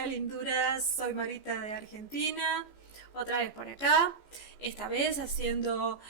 Hola linduras, soy Marita de Argentina, otra vez por acá, esta vez haciendo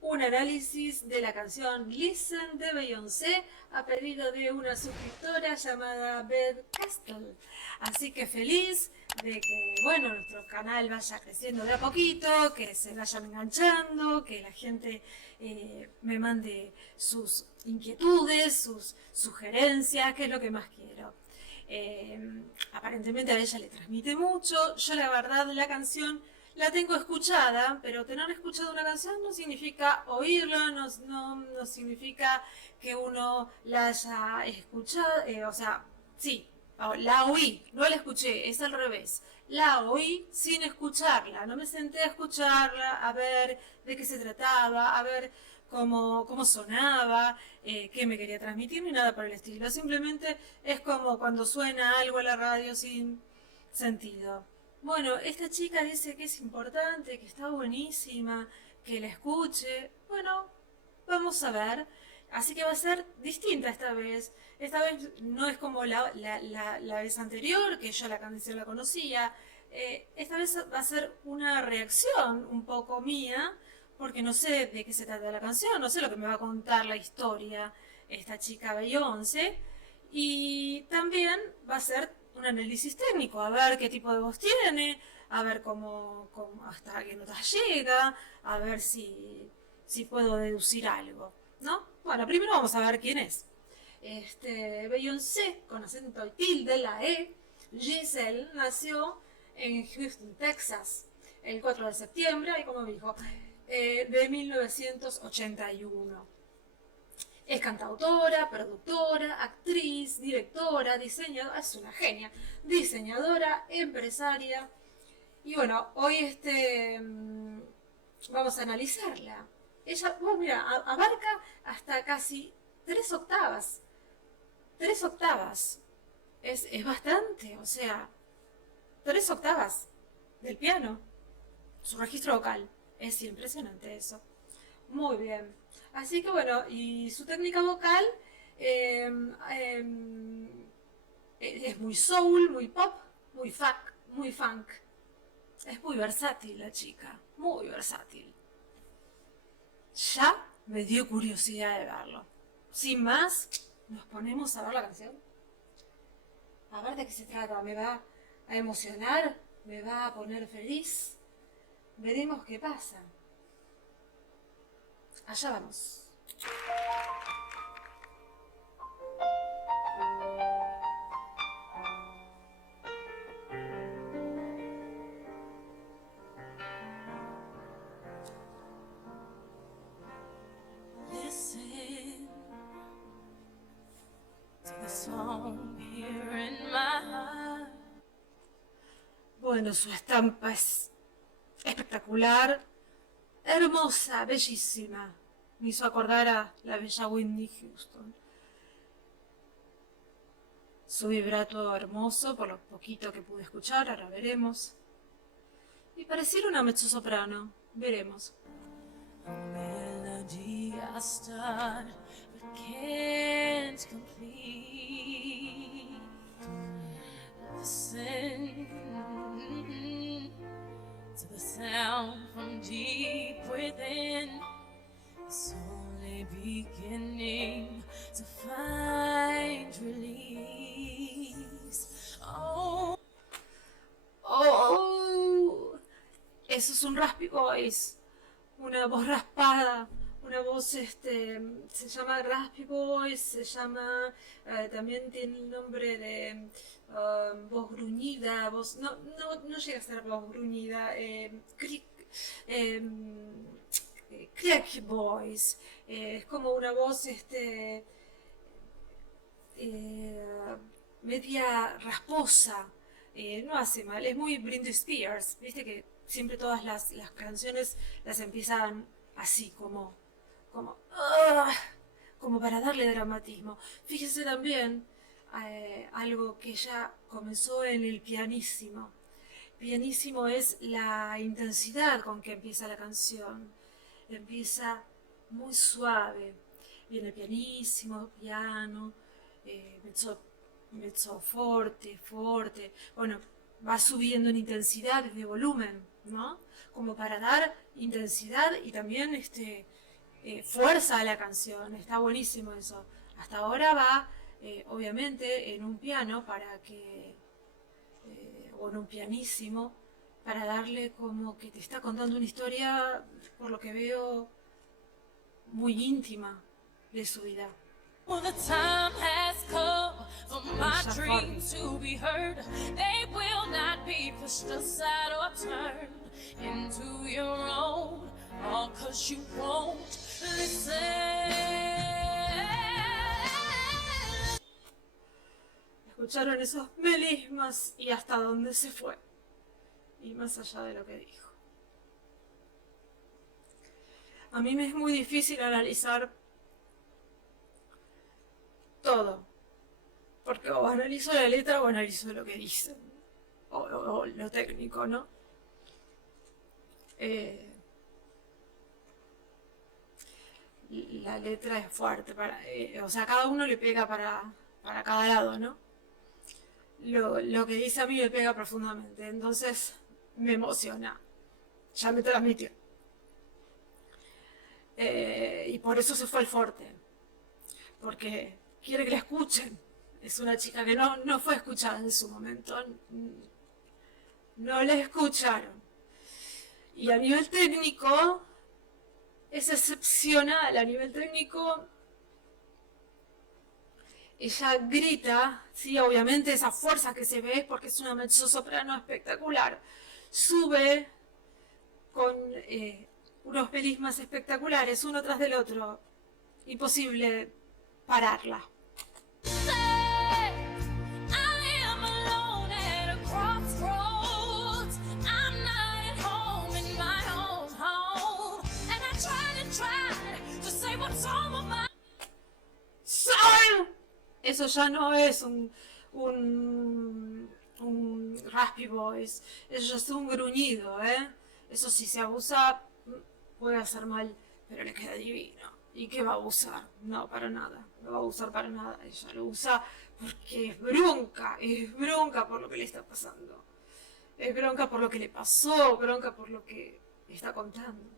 un análisis de la canción Listen de Beyoncé a pedido de una suscriptora llamada Beth Castle. Así que feliz de que, bueno, nuestro canal vaya creciendo de a poquito, que se vayan enganchando, que la gente me mande sus inquietudes, sus sugerencias, que es lo que más quiero. Aparentemente a ella le transmite mucho. Yo la verdad la canción la tengo escuchada, pero tener escuchado una canción no significa oírla, no significa que uno la haya escuchado, o sea, sí, la oí, no la escuché, es al revés. La oí sin escucharla, no me senté a escucharla, a ver de qué se trataba, a ver cómo sonaba, qué me quería transmitir, ni nada por el estilo. Simplemente es como cuando suena algo a la radio sin sentido. Bueno, esta chica dice que es importante, que está buenísima, que la escuche. Bueno, vamos a ver. Así que va a ser distinta esta vez. Esta vez no es como la vez anterior, que yo la canción la conocía. Esta vez va a ser una reacción un poco mía, porque no sé de qué se trata la canción, no sé lo que me va a contar la historia esta chica Beyoncé. Y también va a ser un análisis técnico, a ver qué tipo de voz tiene, a ver cómo hasta qué notas llega, a ver si puedo deducir algo, ¿no? Bueno, primero vamos a ver quién es. Beyoncé, con acento y tilde, la E, Giselle, nació en Houston, Texas, el 4 de septiembre, ahí como dijo, de 1981. Es cantautora, productora, actriz, directora, diseñadora, es una genia, diseñadora, empresaria. Y bueno, hoy vamos a analizarla. Ella, mira, abarca hasta casi 3 octavas. 3 octavas. Es bastante, o sea, 3 octavas del piano. Su registro vocal. Es impresionante eso. Muy bien. Así que bueno, y su técnica vocal eh, eh, es muy soul, muy pop, muy funk. Es muy versátil la chica, muy versátil. Ya me dio curiosidad de verlo. Sin más, nos ponemos a ver la canción. A ver de qué se trata, me va a emocionar, me va a poner feliz. Veremos qué pasa. Allá vamos. Listen to the song here in my heart. Bueno, su estampa es espectacular, hermosa, bellísima. Me hizo acordar a la bella Whitney Houston. Su vibrato hermoso, por lo poquito que pude escuchar, ahora veremos. Y pareciera una mezzosoprano, veremos. A melody I start but can't complete. Listen to the sound from deep within. It's only beginning to find release. Oh, ¡Oh! Eso es un raspy voice. Una voz raspada. Una voz, se llama raspy voice, se llama, también tiene el nombre de voz gruñida, no llega a ser voz gruñida, crack voice, es como una voz, media rasposa, no hace mal, es muy Britney Spears, viste que siempre todas las canciones las empiezan así, como para darle dramatismo. Fíjese también algo que ya comenzó en el pianísimo. Pianísimo es la intensidad con que empieza la canción. Empieza muy suave. Viene pianísimo, piano, mezzo mezzo forte, forte. Bueno, va subiendo en intensidad de volumen, ¿no? Como para dar intensidad y también fuerza a la canción. Está buenísimo eso. Hasta ahora va, obviamente, en un piano para que, o en un pianísimo, para darle como que te está contando una historia, por lo que veo, muy íntima de su vida. Well, the time has come for my dreams to be heard. They will not be pushed aside or turned into your own, all 'cause you won't listen. Escucharon esos melismas y hasta dónde se fue. Y más allá de lo que dijo. A mí me es muy difícil analizar todo. Porque o analizo la letra o analizo lo que dicen. O lo técnico, ¿no? La letra es fuerte. O sea, cada uno le pega para cada lado, ¿no? Lo que dice a mí me pega profundamente. Entonces me emociona. Ya me transmitió. Y por eso se fue al Forte. Porque quiere que la escuchen. Es una chica que no fue escuchada en su momento. No la escucharon. Y a nivel técnico es excepcional. A nivel técnico ella grita, sí, obviamente esa fuerza que se ve porque es una mezzosoprano espectacular. Sube con unos melismas espectaculares, uno tras del otro. Imposible pararla. Eso ya no es un raspy voice, eso ya es un gruñido, ¿eh? Eso si se abusa puede hacer mal, pero le queda divino. ¿Y qué va a abusar? No, para nada, no va a abusar para nada. Ella lo usa porque es bronca por lo que le está pasando. Es bronca por lo que le pasó, bronca por lo que está contando.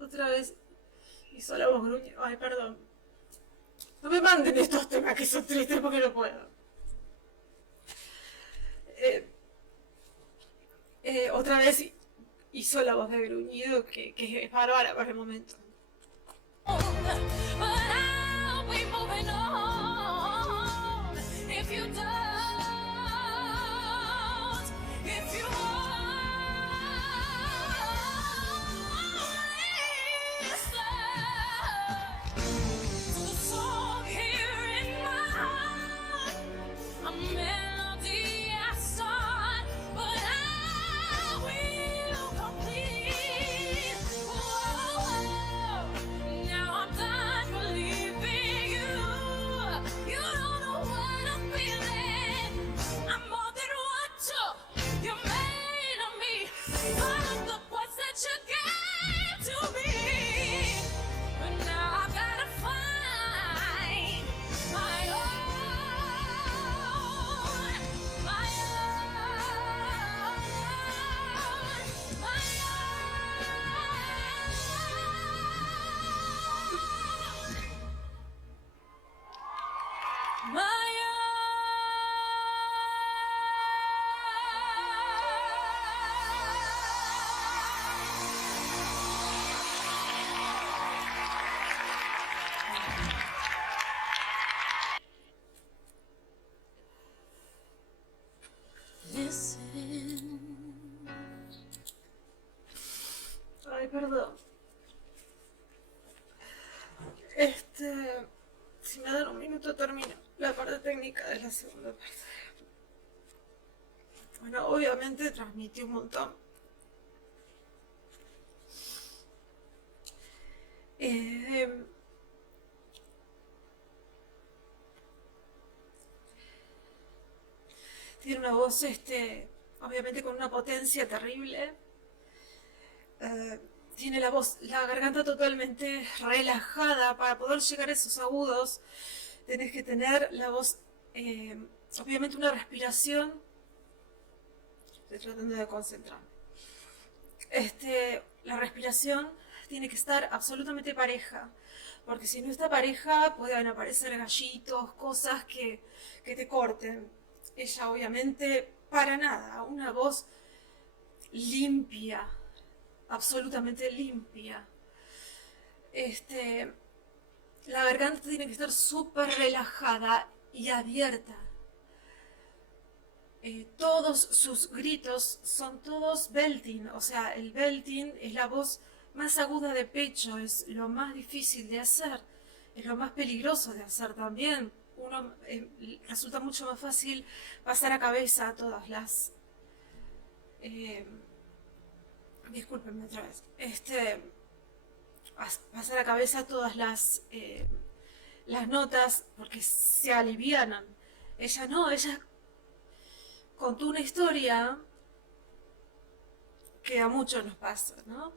Otra vez hizo la voz gruñida. Ay, perdón. No me manden estos temas que son tristes porque no puedo. Otra vez hizo la voz de gruñido que es bárbara para el momento. Ay, perdón. Si me dan un minuto termino la parte técnica de la segunda parte. Bueno, obviamente transmitió un montón. Eh, Tiene una voz, obviamente con una potencia terrible. Eh, Tiene la voz, la garganta totalmente relajada. Para poder llegar a esos agudos, tenés que tener la voz, obviamente una respiración. Estoy tratando de concentrarme. La respiración tiene que estar absolutamente pareja, porque si no está pareja pueden aparecer gallitos, cosas que te corten. Ella obviamente para nada, una voz limpia, absolutamente limpia. La garganta tiene que estar súper relajada y abierta. Todos sus gritos son todos belting, o sea, el belting es la voz más aguda de pecho, es lo más difícil de hacer, es lo más peligroso de hacer también. Uno resulta mucho más fácil pasar a cabeza todas las... discúlpenme otra vez. Pasar a cabeza todas las notas porque se alivianan. Ella no, ella contó una historia que a muchos nos pasa, ¿no?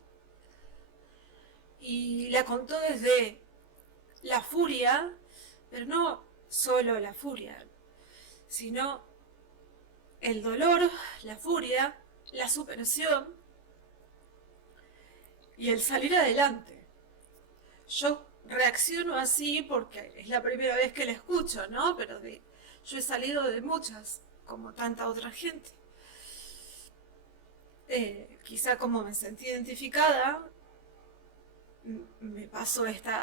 Y la contó desde la furia, pero no solo la furia, sino el dolor, la furia, la superación y el salir adelante. Yo reacciono así porque es la primera vez que la escucho, ¿no? Pero yo he salido de muchas, como tanta otra gente. Quizá como me sentí identificada, me pasó esto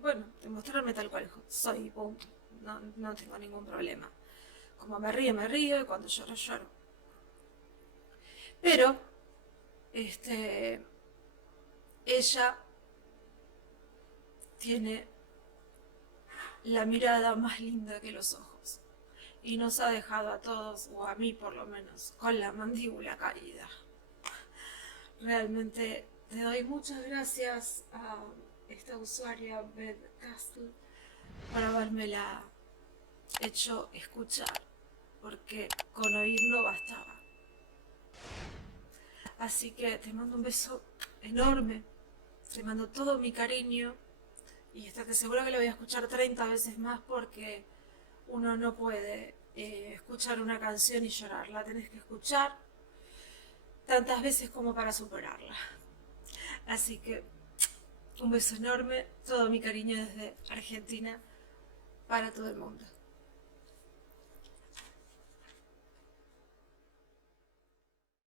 bueno, de mostrarme tal cual soy, punto. No tengo ningún problema. Como me río, y cuando lloro, lloro. Pero, ella tiene la mirada más linda que los ojos. Y nos ha dejado a todos, o a mí por lo menos, con la mandíbula caída. Realmente te doy muchas gracias a esta usuaria Beth Castle por habérmela hecho escuchar, porque con oír no bastaba. Así que te mando un beso enorme, te mando todo mi cariño y estate segura que lo voy a escuchar 30 veces más porque uno no puede escuchar una canción y llorar, la tenés que escuchar tantas veces como para superarla. Así que un beso enorme, todo mi cariño desde Argentina para todo el mundo.